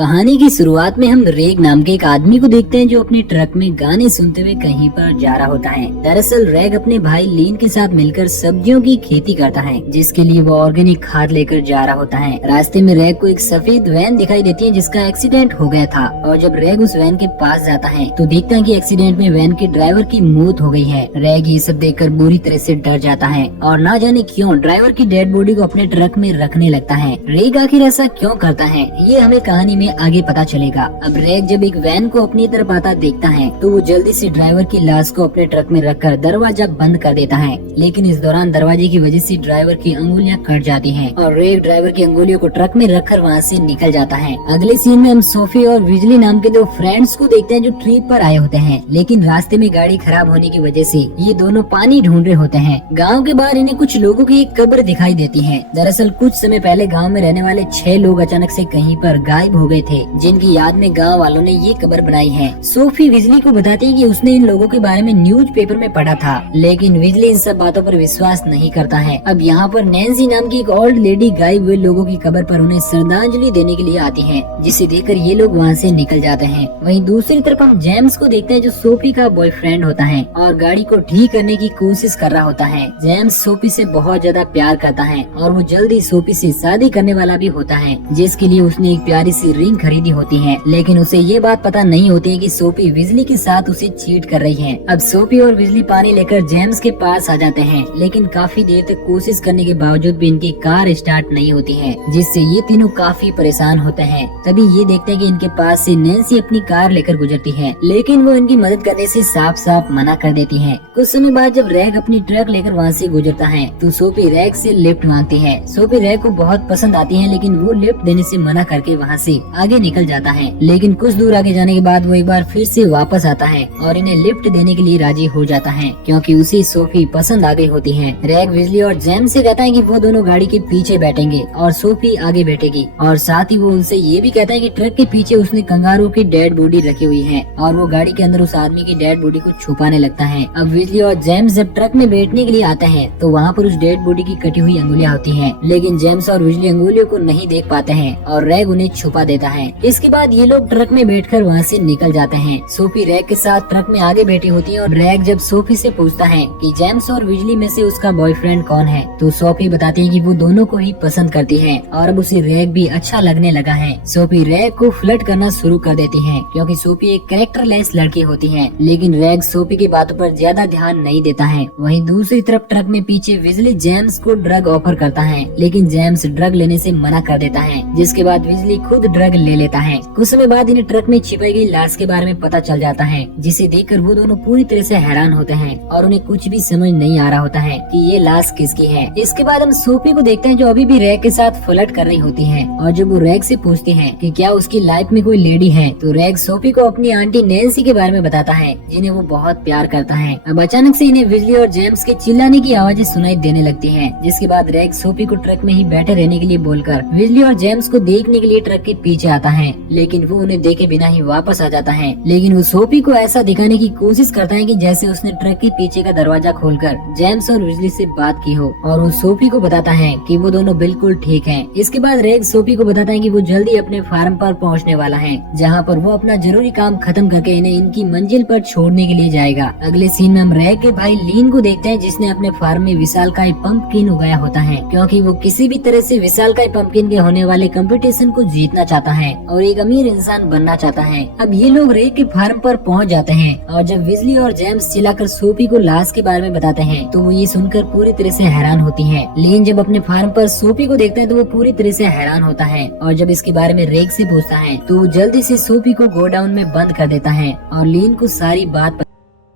कहानी की शुरुआत में हम रेग नाम के एक आदमी को देखते हैं जो अपने ट्रक में गाने सुनते हुए कहीं पर जा रहा होता है। दरअसल रेग अपने भाई लीन के साथ मिलकर सब्जियों की खेती करता है, जिसके लिए वो ऑर्गेनिक खाद लेकर जा रहा होता है। रास्ते में रेग को एक सफेद वैन दिखाई देती है जिसका एक्सीडेंट हो गया था, और जब रेग उस वैन के पास जाता है तो देखता है कि एक्सीडेंट में वैन के ड्राइवर की मौत हो गई है। रेग ये सब देखकर बुरी तरह से डर जाता है और ना जाने क्यों ड्राइवर की डेड बॉडी को अपने ट्रक में रखने लगता है। रेग आखिर ऐसा क्यों करता है ये हमें कहानी में आगे पता चलेगा। अब रेग जब एक वैन को अपनी तरफ आता देखता है तो वो जल्दी से ड्राइवर की लाश को अपने ट्रक में रखकर दरवाजा बंद कर देता है, लेकिन इस दौरान दरवाजे की वजह से ड्राइवर की अंगुलियां कट जाती हैं और रेग ड्राइवर की अंगुलियों को ट्रक में रखकर वहाँ से निकल जाता है। अगले सीन में हम सोफी और बिजली नाम के दो फ्रेंड्स को देखते हैं जो ट्रिप पर आए होते हैं, लेकिन रास्ते में गाड़ी खराब होने की वजह से ये दोनों पानी ढूंढ रहे होते हैं। गाँव के बाहर इन्हें कुछ लोगों की एक कब्र दिखाई देती है। दरअसल कुछ समय पहले गाँव में रहने वाले 6 लोग अचानक से कहीं पर गायब हो गए थे, जिनकी याद में गांव वालों ने ये कब्र बनाई है। सोफी बिजली को बताती है कि उसने इन लोगों के बारे में न्यूज़पेपर में पढ़ा था, लेकिन बिजली इन सब बातों पर विश्वास नहीं करता है। अब यहाँ पर नैन्सी नाम की एक ओल्ड लेडी गायब हुए लोगों की कब्र पर उन्हें श्रद्धांजलि देने के लिए आती है, जिसे देखकर ये लोग वहाँ से निकल जाते हैं। वहीं दूसरी तरफ हम जेम्स को देखते हैं जो सोफी का बॉयफ्रेंड होता है और गाड़ी को ठीक करने की कोशिश कर रहा होता है। जेम्स सोफी से बहुत ज्यादा प्यार करता है और वो जल्दी सोफी से शादी करने वाला भी होता है, जिसके लिए उसने एक प्यारी सी रिंग खरीदी होती है, लेकिन उसे ये बात पता नहीं होती है कि सोफी बिजली के साथ उसे चीट कर रही है। अब सोफी और बिजली पानी लेकर जेम्स के पास आ जाते हैं, लेकिन काफी देर तक कोशिश करने के बावजूद भी इनकी कार स्टार्ट नहीं होती है, जिससे ये तीनों काफी परेशान होते हैं। तभी ये देखते हैं कि इनके पास से नैन्सी अपनी कार लेकर गुजरती है, लेकिन वो इनकी मदद करने से साफ साफ मना कर देती है। कुछ समय बाद जब रैग अपनी ट्रक लेकर वहाँ से गुजरता है तो सोफी रैग से लिफ्ट मांगती है। सोफी रैग को बहुत पसंद आती है, लेकिन वो लिफ्ट देने से मना करके वहाँ से आगे निकल जाता है। लेकिन कुछ दूर आगे जाने के बाद वो एक बार फिर से वापस आता है और इन्हें लिफ्ट देने के लिए राजी हो जाता है, क्योंकि उसे सोफी पसंद आ गई होती है। रैग बिजली और जेम्स से कहता है कि वो दोनों गाड़ी के पीछे बैठेंगे और सोफी आगे बैठेगी, और साथ ही वो उनसे ये भी कहता है कि ट्रक के पीछे उसने कंगारू की डेड बॉडी रखी हुई है और वो गाड़ी के अंदर उस आदमी की डेड बॉडी को छुपाने लगता है। अब बिजली और जेम्स जब ट्रक में बैठने के लिए आते हैं तो वहाँ पर उस डेड बॉडी की कटी हुई अंगुलियां होती हैं, लेकिन जेम्स और बिजली अंगुलियों को नहीं देख पाते हैं और रैग उन्हें छुपा देता है। इसके बाद ये लोग ट्रक में बैठकर वहाँ से निकल जाते हैं। सोफी रैग के साथ ट्रक में आगे बैठी होती है और रैग जब सोफी से पूछता है कि जेम्स और बिजली में से उसका बॉयफ्रेंड कौन है, तो सोफी बताती है कि वो दोनों को ही पसंद करती है और अब उसे रैग भी अच्छा लगने लगा है। सोफी रैग को फ्लर्ट करना शुरू कर देती है, क्योंकि सोफी एक कैरेक्टरलेस लड़की होती है, लेकिन रैग सोफी की बातों पर ज्यादा ध्यान नहीं देता है। वहीं दूसरी तरफ ट्रक में पीछे बिजली जेम्स को ड्रग ऑफर करता है, लेकिन जेम्स ड्रग लेने से मना कर देता है, जिसके बाद बिजली खुद ड्रग ले लेता है। कुछ समय बाद इन्हें ट्रक में छिपाई गई लाश के बारे में पता चल जाता है, जिसे देखकर वो दोनों पूरी तरह से हैरान होते हैं और उन्हें कुछ भी समझ नहीं आ रहा होता है कि ये लाश किसकी है। इसके बाद हम सोफी को देखते हैं जो अभी भी रैग के साथ फ्लर्ट कर रही होती है, और जब वो रैग से पूछती है कि क्या उसकी लाइफ में कोई लेडी है, तो रैग सोफी को अपनी आंटी नैन्सी के बारे में बताता है, जिन्हें वो बहुत प्यार करता है। अब अचानक से इन्हें बिजली और जेम्स के चिल्लाने की आवाजें सुनाई देने लगती हैं, जिसके बाद रैग सोफी को ट्रक में ही बैठे रहने के लिए बोलकर बिजली और जेम्स को देखने के लिए ट्रक के पीछे आता है, लेकिन वो उन्हें देखे बिना ही वापस आ जाता है। लेकिन वो सोफी को ऐसा दिखाने की कोशिश करता है कि जैसे उसने ट्रक के पीछे का दरवाजा खोलकर जेम्स और बिजली से बात की हो, और वो सोफी को बताता है कि वो दोनों बिल्कुल ठीक हैं। इसके बाद रैग सोफी को बताता है कि वो जल्दी अपने फार्म पर पहुंचने वाला है, जहां पर वो अपना जरूरी काम खत्म करके इन्हें इनकी मंजिल पर छोड़ने के लिए जाएगा। अगले सीन में हम रैग के भाई लीन को देखते हैं, जिसने अपने फार्म में विशालकाय पंपकिन उगाया होता है, क्योंकि वो किसी भी तरह से विशालकाय पंपकिन के होने वाले कंपटीशन को जीतना चाहता है और एक अमीर इंसान बनना चाहता है। अब ये लोग रैग के फार्म पर पहुंच जाते हैं, और जब बिजली और जेम्स चिल्लाकर सोफी को लाश के बारे में बताते हैं तो वो ये सुनकर पूरी तरह से हैरान होती है। लीन जब अपने फार्म पर सोफी को देखता है तो वो पूरी तरह से हैरान होता है, और जब इसके बारे में रैग से पूछता है तो वो जल्दी से सोफी को गोडाउन में बंद कर देता है और लीन को सारी बात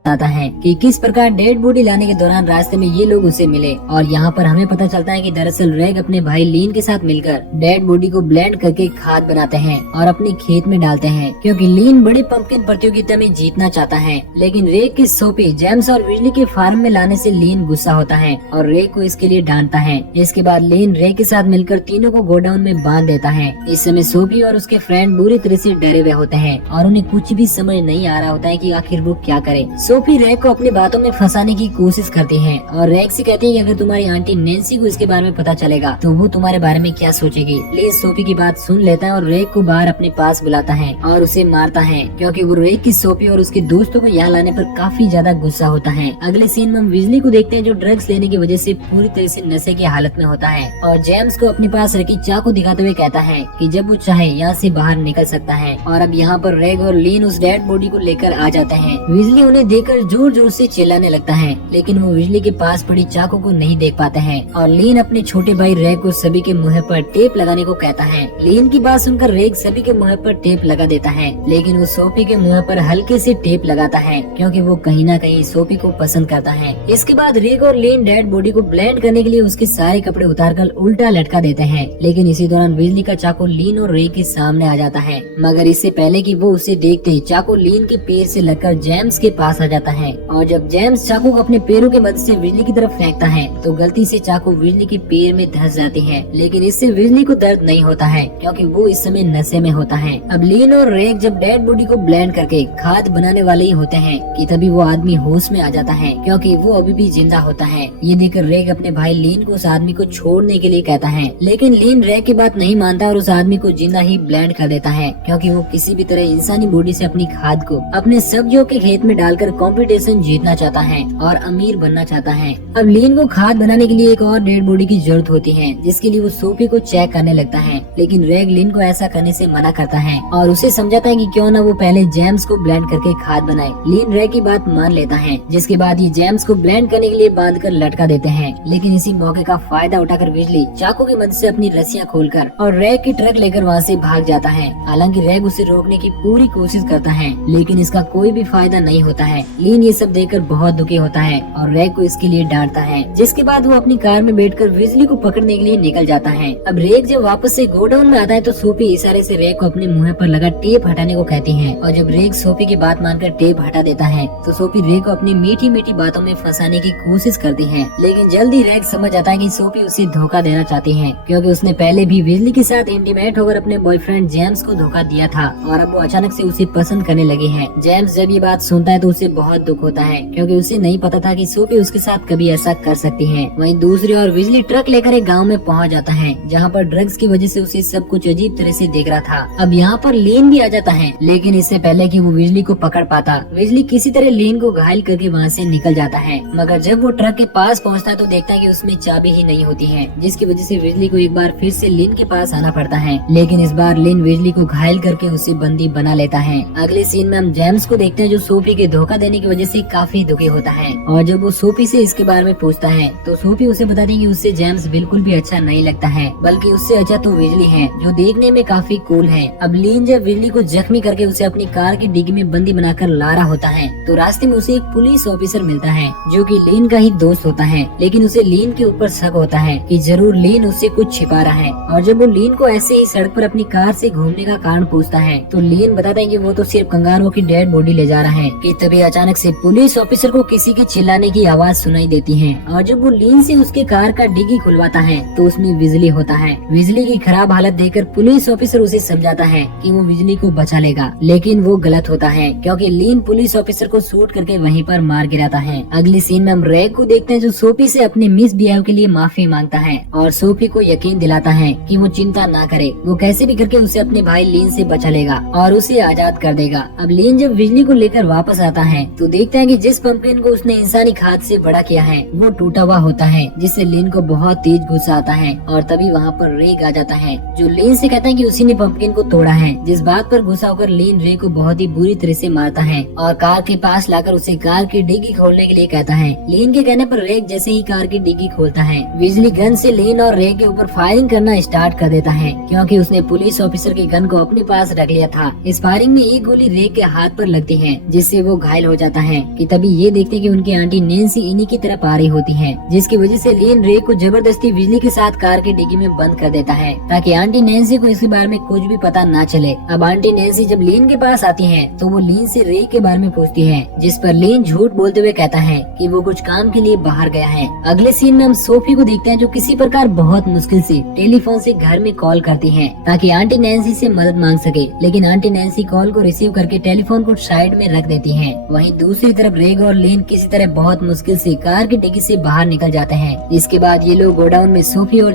आता है कि किस प्रकार डेड बॉडी लाने के दौरान रास्ते में ये लोग उसे मिले। और यहाँ पर हमें पता चलता है कि दरअसल रैग अपने भाई लीन के साथ मिलकर डेड बॉडी को ब्लेंड करके खाद बनाते हैं और अपने खेत में डालते हैं, क्योंकि लीन बड़ी पंपकिन प्रतियोगिता में जीतना चाहता है। लेकिन रैग की सोफी जेम्स और बिजली के फार्म में लाने से लीन गुस्सा होता है और रैग को इसके लिए डांटता है। इसके बाद लीन रैग के साथ मिलकर तीनों को गोडाउन में बांध देता है। इस समय सोफी और उसके फ्रेंड बुरी तरह से डरे हुए होते हैं और उन्हें कुछ भी समझ नहीं आ रहा होता है कि आखिर वो क्या करे। सोफी रैग को अपनी बातों में फंसाने की कोशिश करती है और रैग से कहती है कि अगर तुम्हारी आंटी नैन्सी को इसके बारे में पता चलेगा तो वो तुम्हारे बारे में क्या सोचेगी। लिन सोफी की बात सुन लेता है और रैग को बाहर अपने पास बुलाता है और उसे मारता है क्योंकि वो रैग की सोफी और उसके दोस्तों को यहाँ लाने पर काफी ज्यादा गुस्सा होता है। अगले सीन में हम विजली को देखते हैं जो ड्रग्स लेने की वजह से पूरी तरह से नशे की हालत में होता है और जेम्स को अपने पास रखी चाकू दिखाते हुए कहता है कि जब वो चाहे यहाँ से बाहर निकल सकता है। और अब यहाँ पर रैग और लीन उस डेड बॉडी को लेकर आ जाते हैं। विजली उन्हें देखकर जोर जोर से चिल्लाने लगता है लेकिन वो विजली के पास पड़ी चाकू को नहीं देख पाते हैं और लीन अपने छोटे भाई रैग को सभी के मुंह पर टेप लगाने को कहता है। लीन की बात सुनकर रैग सभी के मुंह पर टेप लगा देता है लेकिन वो सोफी के मुंह पर हल्के से टेप लगाता है क्योंकि वो कहीं ना कहीं सोफी को पसंद करता है। इसके बाद रैग और लीन डेड बॉडी को ब्लेंड करने के लिए उसके सारे कपड़े उतारकर उल्टा लटका देते हैं लेकिन इसी दौरान बिजली का चाकू लीन और रैग के सामने आ जाता है मगर इससे पहले कि वो उसे देखते चाकू लीन के पैर से लगकर जेम्स के पास आ जाता है और जब जेम्स चाकू को अपने पैरों के मदद से बिजली की तरफ फेंकता है तो गलती से चाकू बिजली के पैर में धंस जाती है लेकिन इससे बिजली को दर्द नहीं होता है क्योंकि वो इस समय नशे में होता है। अब लीन और रैग जब डेड बॉडी को ब्लेंड करके खाद बनाने वाले ही होते हैं कि तभी वो आदमी होश में आ जाता है क्योंकि वो अभी भी जिंदा होता है। ये देखकर रैग अपने भाई लीन को उस आदमी को छोड़ने के लिए कहता है लेकिन लीन रैग की बात नहीं मानता और उस आदमी को जिंदा ही ब्लेंड कर देता है क्योंकि वो किसी भी तरह इंसानी बॉडी से अपनी खाद को अपने सब्जियों के खेत में डालकर कंपटीशन जीतना चाहता है और अमीर बनना चाहता है। अब लीन को खाद बनाने के लिए एक और डेड बॉडी की जरूरत होती है जिसके लिए वो सोफी को चेक करने लगता है लेकिन रैग लीन को ऐसा करने से मना करता है और उसे समझाता है कि क्यों ना वो पहले जेम्स को ब्लेंड करके खाद बनाए। लीन रैग की बात मान लेता है जिसके बाद ये जेम्स को ब्लेंड करने के लिए बांध कर लटका देते हैं लेकिन इसी मौके का फायदा उठाकर बिजली चाकू की मदद से अपनी रस्सियां खोलकर और रैग की ट्रक लेकर वहाँ से भाग जाता है। हालांकि रैग उसे रोकने की पूरी कोशिश करता है लेकिन इसका कोई भी फायदा नहीं होता है। लीन ये सब देखकर बहुत दुखी होता है और रैग को इसके लिए डांटता है जिसके बाद वो अपनी कार में बैठकर बिजली को पकड़ने के लिए निकल जाता है। अब रैग जब वापस से गोडाउन में आता है तो सोफी इशारे से रैग को अपने मुंह पर लगा टेप हटाने को कहती है और जब रैग सोफी की बात मानकर टेप हटा देता है तो सोफी रैग को अपनी मीठी मीठी बातों में फंसाने की कोशिश करती है लेकिन जल्दी रैग समझ आता है कि सोफी उसे धोखा देना चाहती है क्योंकि उसने पहले भी बिजली के साथ इंटीमेट होकर अपने बॉयफ्रेंड जेम्स को धोखा दिया था और अब वो अचानक से उसे पसंद करने लगे हैं। जेम्स जब ये बात सुनता है तो उसे बहुत दुख होता है क्योंकि उसे नहीं पता था कि सोफी उसके साथ कभी ऐसा कर सकती है। वहीं दूसरी ओर बिजली ट्रक लेकर एक गांव में पहुंच जाता है जहां पर ड्रग्स की वजह से उसे सब कुछ अजीब तरह से देख रहा था। अब यहाँ पर लीन भी आ जाता है लेकिन इससे पहले कि वो बिजली को पकड़ पाता बिजली किसी तरह लीन को घायल करके वहाँ से निकल जाता है मगर जब वो ट्रक के पास पहुँचता है तो देखता है कि उसमें चाबी ही नहीं होती है जिसकी वजह से बिजली को एक बार फिर से लीन के पास आना पड़ता है लेकिन इस बार लीन बिजली को घायल करके उसे बंदी बना लेता है। अगले सीन में हम जेम्स को देखते हैं जो सोफी के धोखा देने की वजह से काफी दुखी होता है और जब वो सोफी से इसके बारे में पूछता है तो सोफी उसे बताती है कि उससे जेम्स बिल्कुल भी अच्छा नहीं लगता है बल्कि उससे अच्छा तो बिजली है जो देखने में काफी कूल है। अब लीन जब बिजली को जख्मी करके उसे अपनी कार की डिग्गी में बंदी बनाकर ला रहा होता है तो रास्ते में उसे एक पुलिस ऑफिसर मिलता है जो कि लीन का ही दोस्त होता है लेकिन उसे लीन के ऊपर शक होता है कि जरूर लीन उससे कुछ छिपा रहा है और जब वो लीन को ऐसे ही सड़क पर अपनी कार से घूमने का कारण पूछता है तो लीन बताता है कि वो तो सिर्फ कंगारुओं की डेड बॉडी ले जा रहा है कि तभी अचानक से पुलिस ऑफिसर को किसी के चिल्लाने की आवाज सुनाई देती है और जब वो लीन से उसके कार का डिग्गी खुलवाता है तो उसमें बिजली होता है। बिजली की खराब हालत देखकर पुलिस ऑफिसर उसे समझाता है कि वो बिजली को बचा लेगा लेकिन वो गलत होता है क्योंकि लीन पुलिस ऑफिसर को शूट करके वहीं पर मार गिराता है। अगली सीन में हम रैग को देखते हैं जो सोफी से अपने मिस बिहेव के लिए माफी मांगता है और सोफी को यकीन दिलाता है कि वो चिंता ना करे वो कैसे भी करके उसे अपने भाई लीन से बचा लेगा और उसे आजाद कर देगा। अब लीन जब बिजली को लेकर वापस आता है तो देखता है कि जिस पंपकिन को उसने इंसानी खाद से बड़ा किया है वो टूटा हुआ होता है जिससे लीन को बहुत तेज गुस्सा आता है और तभी वहाँ पर रैग आ जाता है जो लीन से कहता है कि उसी ने पंपकिन को तोड़ा है जिस बात पर गुस्सा होकर लीन रैग को बहुत ही बुरी तरह से मारता है और कार के पास लाकर उसे कार की डिग्गी खोलने के लिए कहता है। लीन के कहने पर रैग जैसे ही कार की डिग्गी खोलता है बिजली गन से लीन और रैग के ऊपर फायरिंग करना स्टार्ट कर देता है क्योंकि उसने पुलिस ऑफिसर की गन को अपने पास रख लिया था। इस फायरिंग में एक गोली रैग के हाथ पर लगती है जिससे वो घायल हो जाता है कि तभी ये देखते कि उनकी आंटी नैन्सी इन्हीं की तरफ आ रही होती है जिसकी वजह से लीन रैग को जबरदस्ती बिजली के साथ कार की डिग्गी में बंद कर देता है ताकि आंटी नैन्सी को इसके बारे में कुछ भी पता ना चले। अब आंटी नैन्सी जब लीन के पास आती है तो वो लीन से रैग के बारे में पूछती है जिस पर लीन झूठ बोलते हुए कहता है कि वो कुछ काम के लिए बाहर गया है। अगले सीन में हम सोफी को देखते हैं जो किसी प्रकार बहुत मुश्किल से टेलीफोन से घर में कॉल करती है ताकि आंटी नैन्सी से मदद मांग सके लेकिन आंटी नैन्सी कॉल को रिसीव करके टेलीफोन को साइड में रख देती है। वहीं वहीं दूसरी तरफ रेग और लेन किसी तरह बहुत मुश्किल से कार की डिग्गी से बाहर निकल जाते हैं। इसके बाद ये लोग गोडाउन में सोफी और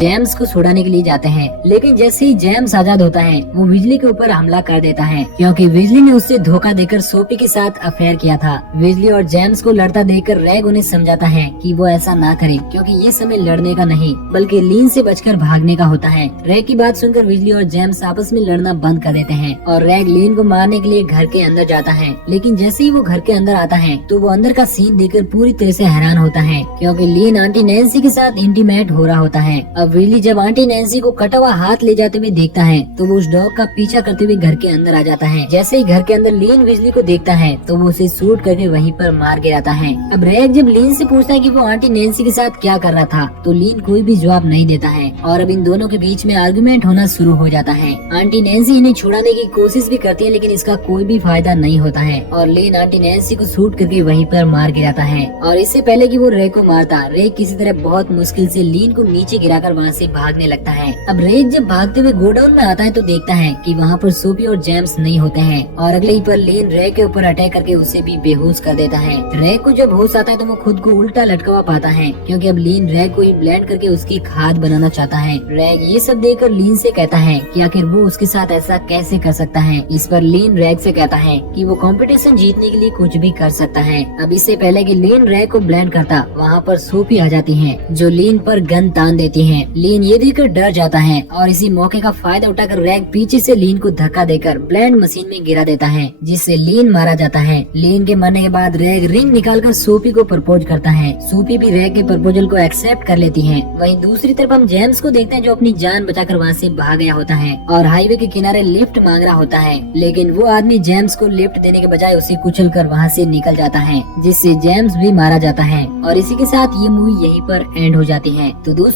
जेम्स को छुड़ाने के लिए जाते हैं, लेकिन जैसे ही जेम्स आजाद होता है वो विजली के ऊपर हमला कर देता है, क्योंकि विजली ने उससे धोखा देकर सोफी के साथ अफेयर किया था। विजली और जेम्स को लड़ता देखकर रैग उन्हें समझाता है कि वो ऐसा ना करे, क्योंकि ये समय लड़ने का नहीं बल्कि लीन से बचकर भागने का होता है। रैग की बात सुनकर विजली और जेम्स आपस में लड़ना बंद कर देते हैं और रैग लीन को मारने के लिए घर के अंदर जाता है। लेकिन जैसे ही वो घर के अंदर आता है तो वो अंदर का सीन देखकर पूरी तरह से हैरान होता है, क्योंकि लीन आंटी नैन्सी के साथ इंटीमेट हो रहा होता है। अब विजली जब आंटी नैन्सी को कटा हुआ हाथ ले जाते हुए देखता है तो वो उस डॉग का पीछा करते हुए घर के अंदर आ जाता है। जैसे ही घर के अंदर लीन विजली को देखता है तो वो उसे शूट करके वहीं पर मार गिराता है। अब रैग जब लीन से पूछता है कि वो आंटी नैन्सी के साथ क्या कर रहा था तो लीन कोई भी जवाब नहीं देता है और अब इन दोनों के बीच में आर्गुमेंट होना शुरू हो जाता है। आंटी नैन्सी इन्हें छुड़ाने की कोशिश भी करती है, लेकिन इसका कोई भी फायदा नहीं होता है और लीन आंटी नैन्सी को शूट करके वहीं पर मार गिराता है। और इससे पहले कि वो रैग को मारता, रैग किसी तरह बहुत मुश्किल से लीन को नीचे गिराकर वहाँ से भागने लगता है। अब रैग जब भागते हुए गोडाउन में आता है तो देखता है कि वहाँ पर सोफी और जेम्स नहीं होते हैं और अगले ही पर लीन रैग के ऊपर अटैक करके उसे भी बेहोश कर देता है। रैग को जब होश आता है तो वो खुद को उल्टा लटका पाता है, क्योंकि अब लीन रैग को ही ब्लेंड करके उसकी खाद बनाना चाहता है। रैग ये सब देखकर लीन से कहता है कि आखिर वो उसके साथ ऐसा कैसे कर सकता है। इस पर लीन रैग से कहता है कि वो कंपटीशन जीतने के लिए कुछ भी कर सकता है। अब इससे पहले कि लीन रैग को ब्लेंड करता, वहाँ पर सोफी आ जाती है जो लीन पर गन तान देती है। लीन ये देखकर डर जाता है और इसी मौके का फायदा उठाकर रैग पीछे से लीन को धक्का देकर ब्लेंड मशीन में गिरा देता है, जिससे लीन मारा जाता है। लीन के मरने के बाद रैग रिंग निकालकर सोफी को प्रपोज करता है। सोफी भी रैग के प्रपोजल को एक्सेप्ट कर लेती है। वहीं दूसरी तरफ हम जेम्स को देखते हैं जो अपनी जान बचाकर वहाँ से भाग गया होता है और हाईवे के किनारे लिफ्ट मांग रहा होता है, लेकिन वो आदमी जेम्स को लिफ्ट देने के बजाय उसे कुचल कर वहाँ से निकल जाता है, जिससे जेम्स भी मारा जाता है। और इसी के साथ ये मूवी यहीं पर एंड हो जाती है। तो दोस्तों